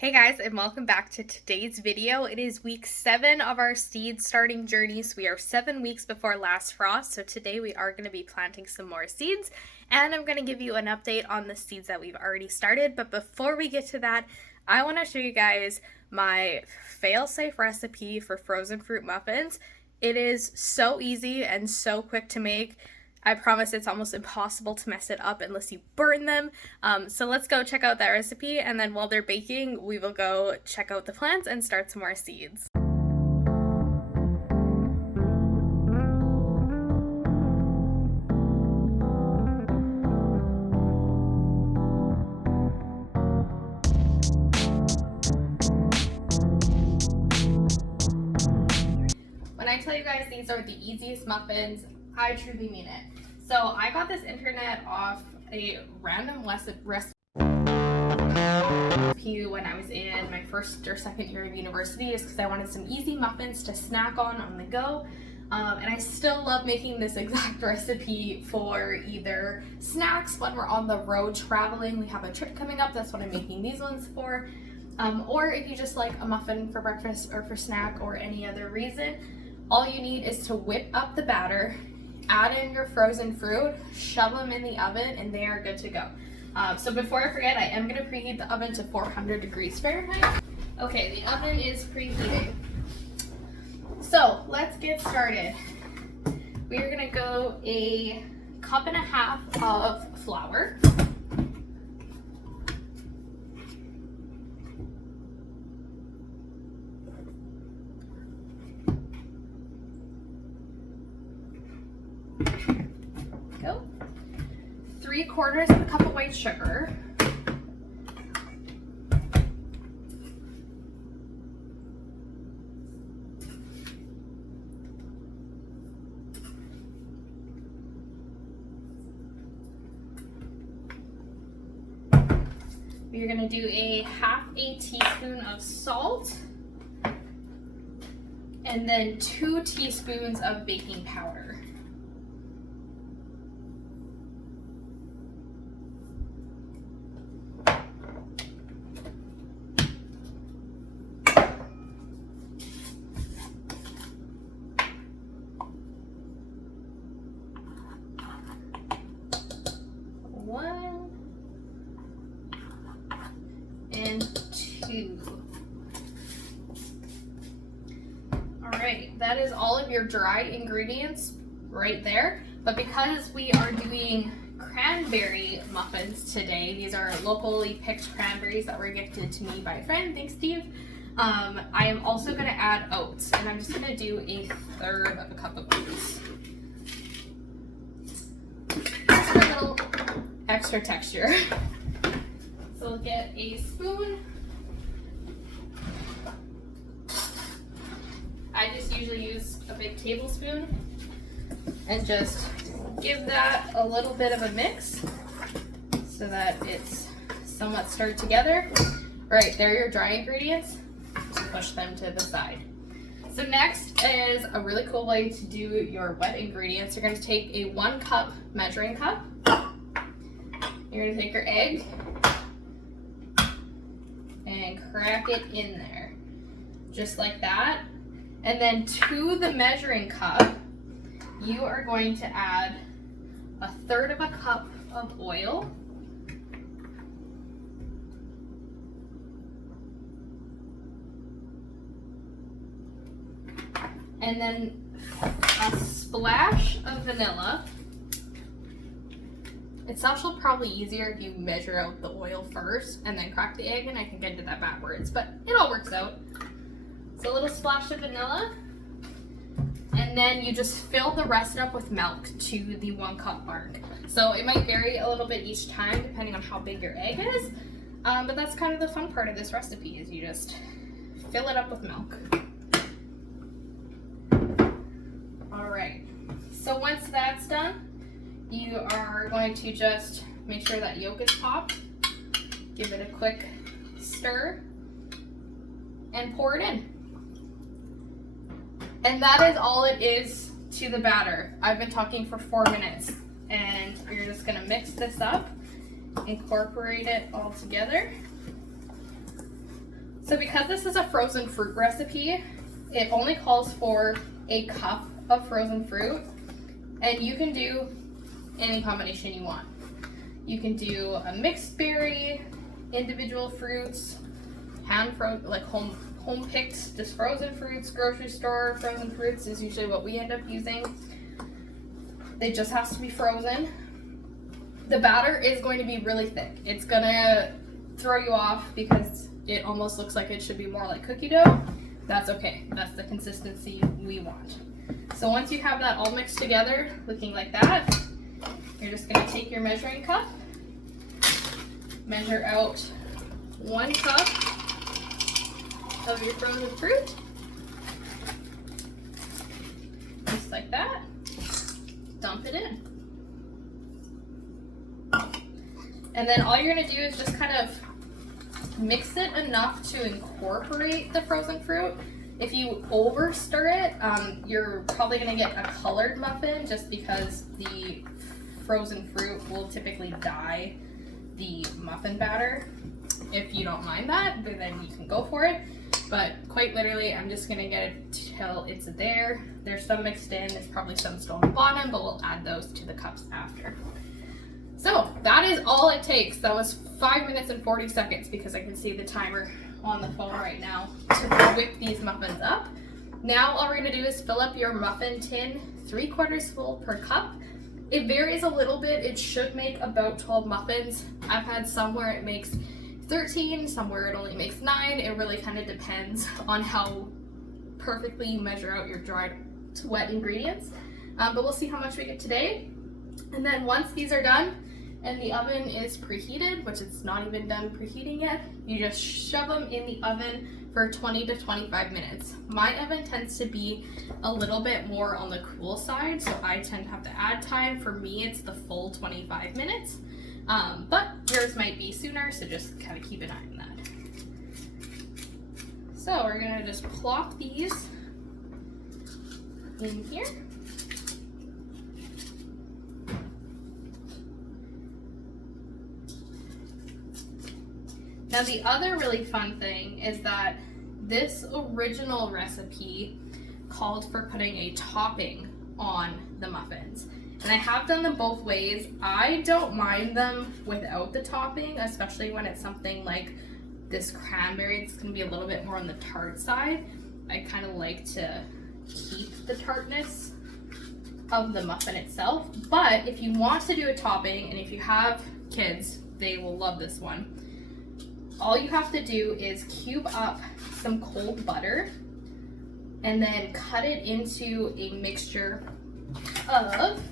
Hey guys, and welcome back to today's video. It is week 7 of our seed starting journey. So we are 7 weeks before last frost. So today we are going to be planting some more seeds, and I'm going to give you an update on the seeds that we've already started. But before we get to that, I want to show you guys my fail-safe recipe for frozen fruit muffins. It is so easy and so quick to make. I promise it's almost impossible to mess it up unless you burn them. So let's go check out that recipe, and then while they're baking, we will go check out the plants and start some more seeds. When I tell you guys these are the easiest muffins, I truly mean it. So I got this internet off a random recipe when I was in my first or second year of university, just because I wanted some easy muffins to snack on the go. And I still love making this exact recipe for either snacks when we're on the road traveling. We have a trip coming up, that's what I'm making these ones for. Or if you just like a muffin for breakfast or for snack or any other reason, all you need is to whip up the batter, add in your frozen fruit, shove them in the oven, and they are good to go. So before I forget, I am going to preheat the oven to 400 degrees Fahrenheit. Okay, the oven is preheating. So let's get started. We are going to go 1.5 cups of flour. Go. 3/4 cup of white sugar. We're going to do 1/2 teaspoon of salt, and then 2 teaspoons of baking powder. One and 2. All right, that is all of your dry ingredients right there. But because we are doing cranberry muffins today, these are locally picked cranberries that were gifted to me by a friend. Thanks, Steve. I am also going to add oats, and I'm just going to do 1/3 cup of oats. Just for a little extra texture. So we'll get a spoon. I just usually use a big tablespoon and just give that a little bit of a mix so that it's somewhat stirred together. All right, there are your dry ingredients. Just push them to the side. So next is a really cool way to do your wet ingredients. You're going to take a 1 cup measuring cup. You're going to take your egg and crack it in there, just like that. And then to the measuring cup, you are going to add 1/3 cup of oil. And then a splash of vanilla. It's actually probably easier if you measure out the oil first and then crack the egg, and I can get into that backwards, but it all works out. So a little splash of vanilla, and then you just fill the rest up with milk to the 1 cup mark. So it might vary a little bit each time depending on how big your egg is, but that's kind of the fun part of this recipe, is you just fill it up with milk. All right, so once that's done, you are going to just make sure that yolk is popped, give it a quick stir, and pour it in. And that is all it is to the batter. I've been talking for 4 minutes, and you're just gonna mix this up, incorporate it all together. So because this is a frozen fruit recipe, it only calls for a cup of frozen fruit, and you can do any combination you want. You can do a mixed berry, individual fruits, home picked, just frozen fruits. Grocery store frozen fruits is usually what we end up using. It just has to be frozen. The batter is going to be really thick. It's gonna throw you off because it almost looks like it should be more like cookie dough. That's okay. That's the consistency we want. So once you have that all mixed together, looking like that, you're just gonna take your measuring cup, measure out 1 cup of your frozen fruit, just like that. Dump it in. And then all you're gonna do is just kind of mix it enough to incorporate the frozen fruit. If you over stir it, you're probably gonna get a colored muffin just because the frozen fruit will typically dye the muffin batter. If you don't mind that, then you can go for it. But quite literally, I'm just gonna get it till it's there. There's some mixed in, there's probably some still on the bottom, but we'll add those to the cups after. So that is all it takes. That was 5 minutes and 40 seconds because I can see the timer on the phone right now to whip these muffins up. Now all we're gonna do is fill up your muffin tin 3/4 full per cup. It varies a little bit. It should make about 12 muffins. I've had some where it makes 13, somewhere it only makes 9. It really kind of depends on how perfectly you measure out your dried to wet ingredients. But we'll see how much we get today. And then once these are done and the oven is preheated, which it's not even done preheating yet, you just shove them in the oven for 20 to 25 minutes. My oven tends to be a little bit more on the cool side, so I tend to have to add time. For me, it's the full 25 minutes. But yours might be sooner, so just kind of keep an eye on that. So we're gonna just plop these in here. Now the other really fun thing is that this original recipe called for putting a topping on the muffins. And I have done them both ways. I don't mind them without the topping, especially when it's something like this cranberry. It's gonna be a little bit more on the tart side. I kind of like to keep the tartness of the muffin itself. But if you want to do a topping, and if you have kids, they will love this one. All you have to do is cube up some cold butter and then cut it into a mixture of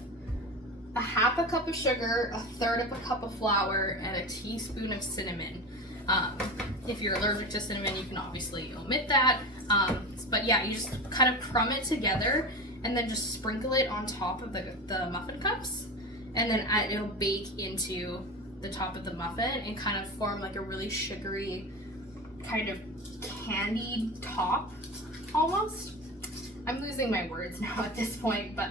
1/2 cup of sugar, 1/3 cup of flour, and a teaspoon of cinnamon. If you're allergic to cinnamon, you can obviously omit that. But yeah, you just kind of crumb it together and then just sprinkle it on top of the muffin cups, and then it'll bake into the top of the muffin and kind of form like a really sugary kind of candied top almost. I'm losing my words now at this point, but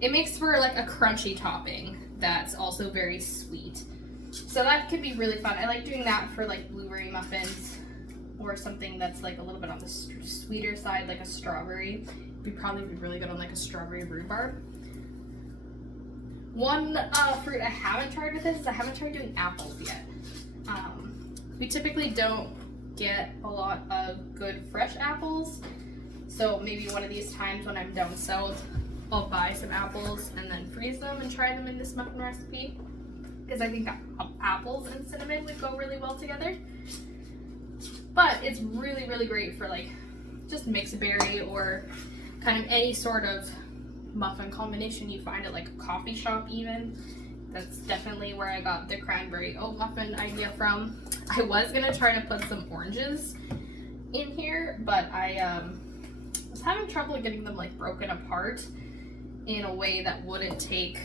it makes for like a crunchy topping that's also very sweet. So that could be really fun. I like doing that for like blueberry muffins or something that's like a little bit on the sweeter side, like a strawberry. It'd probably be really good on like a strawberry rhubarb. One fruit I haven't tried with this is I haven't tried doing apples yet. We typically don't get a lot of good fresh apples, so maybe one of these times when I'm down south, I'll buy some apples and then freeze them and try them in this muffin recipe, because I think apples and cinnamon would go really well together. But it's really, really great for like just mixed berry or kind of any sort of muffin combination you find at like a coffee shop even. That's definitely where I got the cranberry oat muffin idea from. I was gonna try to put some oranges in here, but I was having trouble getting them like broken apart in a way that wouldn't take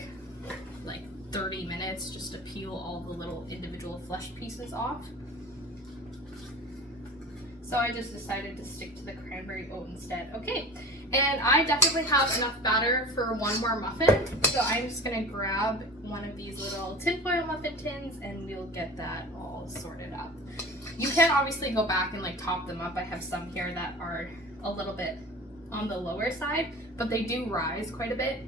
like 30 minutes just to peel all the little individual flesh pieces off. So I just decided to stick to the cranberry oat instead. Okay, and I definitely have enough batter for one more muffin. So I'm just gonna grab one of these little tinfoil muffin tins and we'll get that all sorted up. You can obviously go back and like top them up. I have some here that are a little bit on the lower side, but they do rise quite a bit.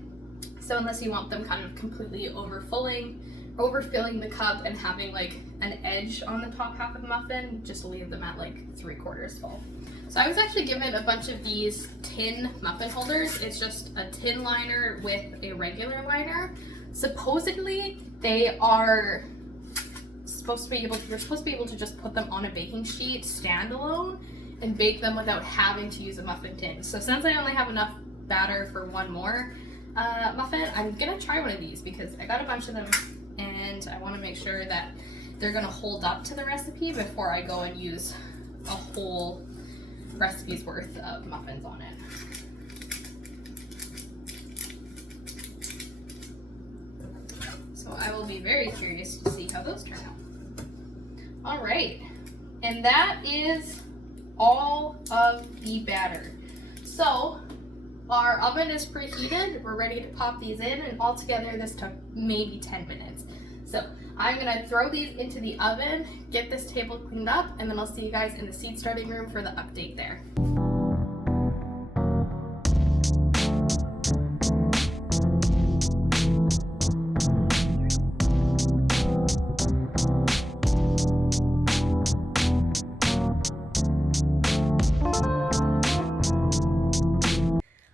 So unless you want them kind of completely overfilling the cup and having like an edge on the top half of the muffin, just leave them at like 3/4 full. So I was actually given a bunch of these tin muffin holders. It's just a tin liner with a regular liner. Supposedly they are supposed to be able to, you're supposed to be able to just put them on a baking sheet standalone and bake them without having to use a muffin tin. So since I only have enough batter for one more muffin, I'm gonna try one of these because I got a bunch of them and I want to make sure that they're gonna hold up to the recipe before I go and use a whole recipe's worth of muffins on it. So I will be very curious to see how those turn out. All right, and that is all of the batter. So our oven is preheated. We're ready to pop these in, and altogether this took maybe 10 minutes. So I'm gonna throw these into the oven, get this table cleaned up, and then I'll see you guys in the seed starting room for the update there.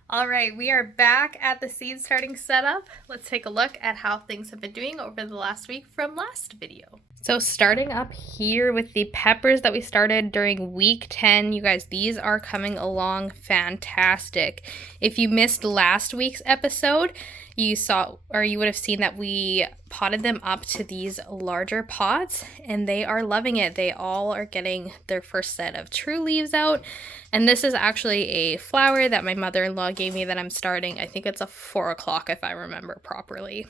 All right, we are back at the seed starting setup. Let's take a look at how things have been doing over the last week from last video. So starting up here with the peppers that we started during week 10, you guys, these are coming along fantastic. If you missed last week's episode, you saw, or you would have seen that we potted them up to these larger pots and they are loving it. They all are getting their first set of true leaves out. And this is actually a flower that my mother-in-law gave me that I'm starting. I think it's a 4 o'clock if I remember properly.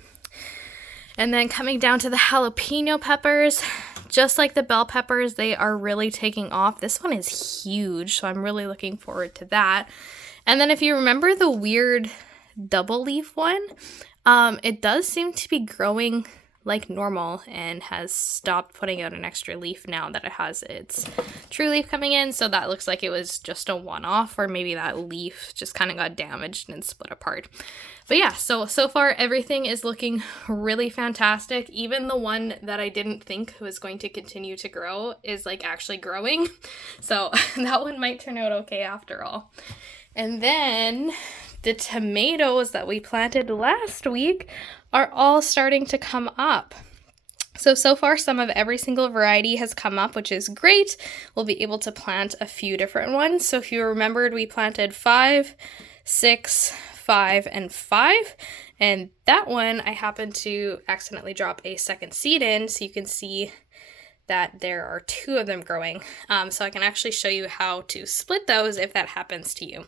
And then coming down to the jalapeno peppers, just like the bell peppers, they are really taking off. This one is huge, so I'm really looking forward to that. And then if you remember the weird double leaf one, it does seem to be growing like normal and has stopped putting out an extra leaf now that it has its true leaf coming in. So that looks like it was just a one-off, or maybe that leaf just kind of got damaged and split apart. But yeah, so far everything is looking really fantastic. Even the one that I didn't think was going to continue to grow is like actually growing. So that one might turn out okay after all. And then the tomatoes that we planted last week are all starting to come up. So far some of every single variety has come up, which is great. We'll be able to plant a few different ones. So if you remembered, we planted 5, 6, 5, and 5. And that one I happened to accidentally drop a second seed in, so you can see that there are 2 of them growing. So I can actually show you how to split those if that happens to you.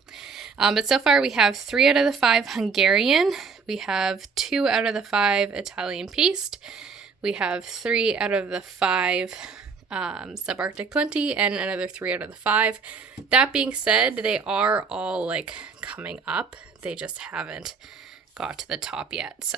But so far we have 3 out of the 5 Hungarian, we have 2 out of the 5 Italian paste, we have 3 out of the 5 Subarctic Plenty, and another 3 out of the 5. That being said, they are all like coming up. They just haven't got to the top yet.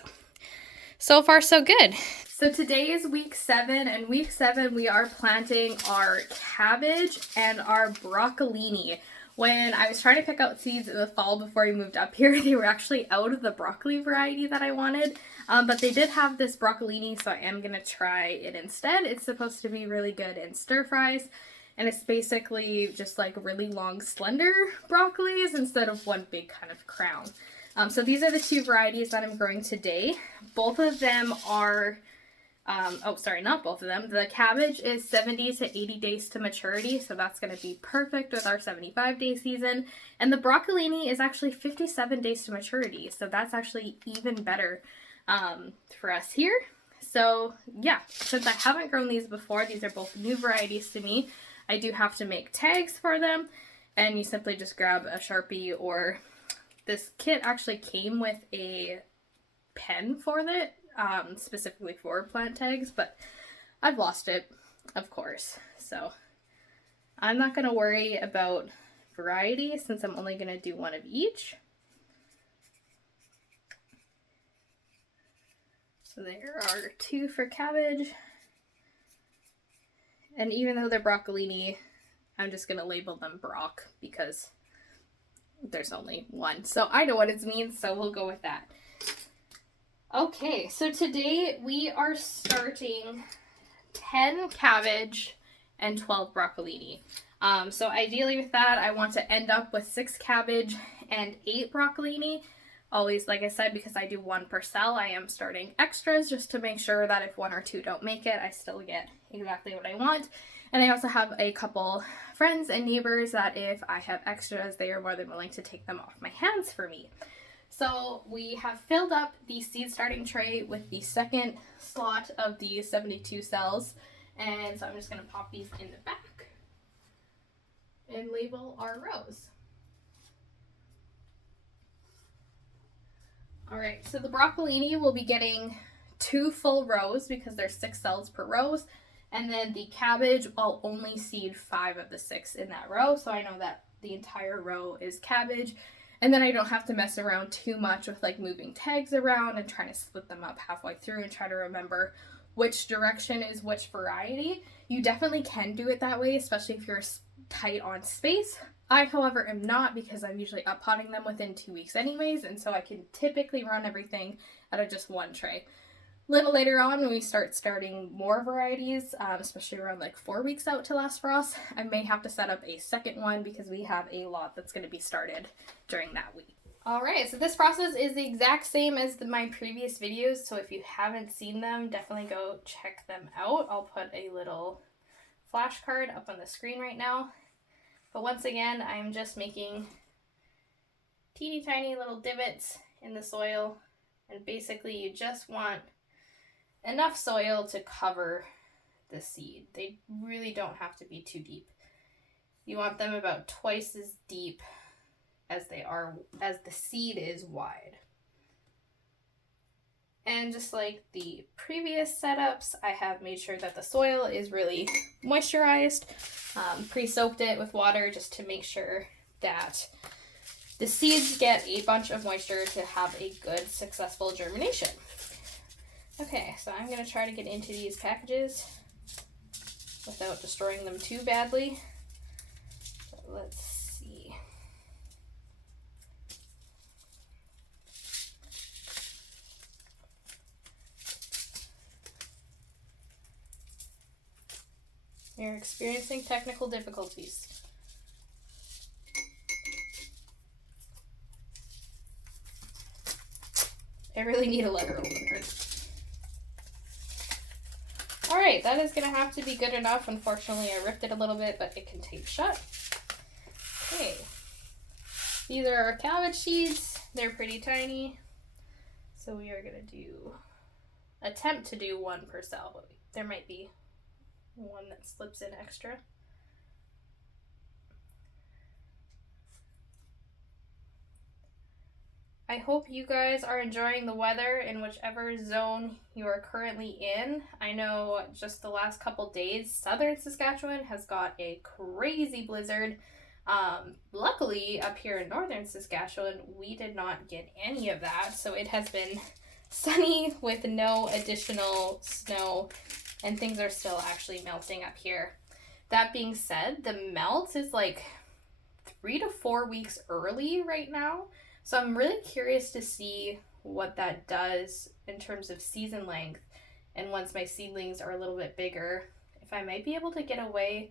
So far so good. So today is week 7, and week 7 we are planting our cabbage and our broccolini. When I was trying to pick out seeds in the fall before we moved up here, they were actually out of the broccoli variety that I wanted. But they did have this broccolini, so I am going to try it instead. It's supposed to be really good in stir fries. And it's basically just like really long, slender broccolis instead of one big kind of crown. So these are the 2 varieties that I'm growing today. Both of them are, not both of them. The cabbage is 70 to 80 days to maturity, so that's going to be perfect with our 75-day season. And the broccolini is actually 57 days to maturity, so that's actually even better for us here. So yeah, since I haven't grown these before, these are both new varieties to me. I do have to make tags for them, and you simply just grab a Sharpie, or this kit actually came with a pen for it, specifically for plant tags, but I've lost it, of course. So I'm not going to worry about variety since I'm only going to do one of each. So there are 2 for cabbage. And even though they're broccolini, I'm just gonna label them brock because there's only one. So I know what it means, so we'll go with that. Okay, so today we are starting 10 cabbage and 12 broccolini. So ideally with that, I want to end up with 6 cabbage and 8 broccolini. Always, like I said, because I do 1 per cell, I am starting extras just to make sure that if 1 or 2 don't make it, I still get exactly what I want. And I also have a couple friends and neighbors that if I have extras, they are more than willing to take them off my hands for me. So we have filled up the seed starting tray with the second slot of the 72 cells. And so I'm just going to pop these in the back and label our rows. All right, so the broccolini will be getting 2 full rows because there's 6 cells per rows. And then the cabbage, I'll only seed 5 of the 6 in that row. So I know that the entire row is cabbage. And then I don't have to mess around too much with like moving tags around and trying to split them up halfway through and try to remember which direction is which variety. You definitely can do it that way, especially if you're tight on space. I, however, am not because I'm usually up potting them within 2 weeks anyways, and so I can typically run everything out of just 1 tray. A little later on, when we starting more varieties, especially around like 4 weeks out to last frost, I may have to set up a second one because we have a lot that's going to be started during that week. Alright, so this process is the exact same as my previous videos, so if you haven't seen them, definitely go check them out. I'll put a little flashcard up on the screen right now. But once again, I'm just making teeny tiny little divots in the soil, and basically you just want enough soil to cover the seed. They really don't have to be too deep. You want them about twice as deep as the seed is wide. And just like the previous setups, I have made sure that the soil is really moisturized, pre-soaked it with water just to make sure that the seeds get a bunch of moisture to have a good, successful germination. Okay, so I'm going to try to get into these packages without destroying them too badly. So let's see. You're experiencing technical difficulties. I really need a letter opener. Alright, that is going to have to be good enough. Unfortunately, I ripped it a little bit, but it can tape shut. Okay. These are our cabbage seeds. They're pretty tiny. So we are going to attempt to do 1 per cell, but there might be 1 that slips in extra. I hope you guys are enjoying the weather in whichever zone you are currently in. I know just the last couple days, southern Saskatchewan has got a crazy blizzard. Luckily, up here in northern Saskatchewan, we did not get any of that. So it has been sunny with no additional snow, and things are still actually melting up here. That being said, the melt is like 3 to 4 weeks early right now. So I'm really curious to see what that does in terms of season length, and once my seedlings are a little bit bigger, if I might be able to get away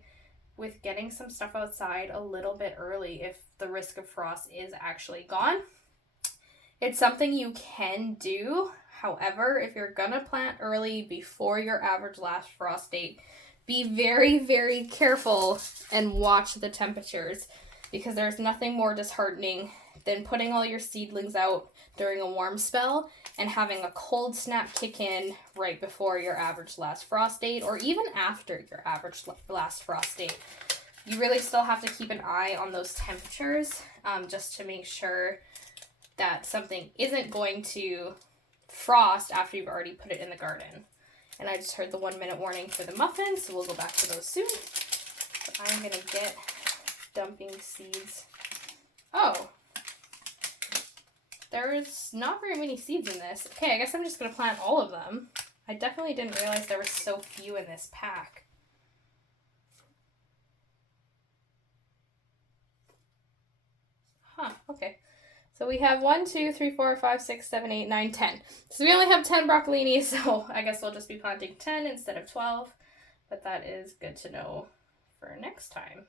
with getting some stuff outside a little bit early if the risk of frost is actually gone. It's something you can do. However, if you're gonna plant early before your average last frost date, be very, very careful and watch the temperatures, because there's nothing more disheartening than putting all your seedlings out during a warm spell and having a cold snap kick in right before your average last frost date, or even after your average last frost date. You really still have to keep an eye on those temperatures just to make sure that something isn't going to frost after you've already put it in the garden. And I just heard the 1-minute warning for the muffins, so we'll go back to those soon. So I'm gonna get dumping seeds. Oh, there's not very many seeds in this. Okay, I guess I'm just gonna plant all of them. I definitely didn't realize there were so few in this pack. Okay. So we have 1, 2, 3, 4, 5, 6, 7, 8, 9, 10. So we only have 10 broccolini, so I guess we'll just be planting 10 instead of 12. But that is good to know for next time.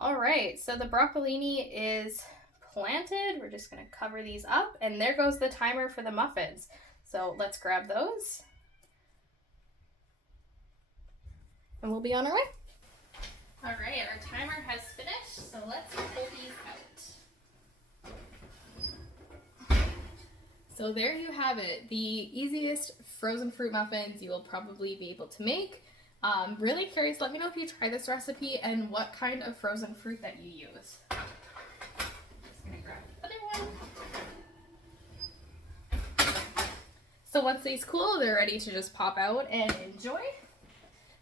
All right, so the broccolini is planted. We're just gonna cover these up, and there goes the timer for the muffins. So let's grab those, and we'll be on our way. All right, our timer has finished, so let's pull these out. So there you have it, the easiest frozen fruit muffins you will probably be able to make. Really curious, let me know if you try this recipe and what kind of frozen fruit that you use. I'm just gonna grab the other one. So once these cool, they're ready to just pop out and enjoy.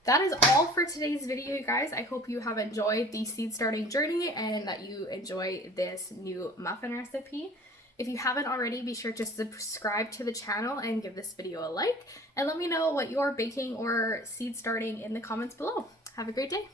That is all for today's video, you guys. I hope you have enjoyed the seed starting journey and that you enjoy this new muffin recipe. If you haven't already, be sure to subscribe to the channel and give this video a like. And let me know what you're baking or seed starting in the comments below. Have a great day.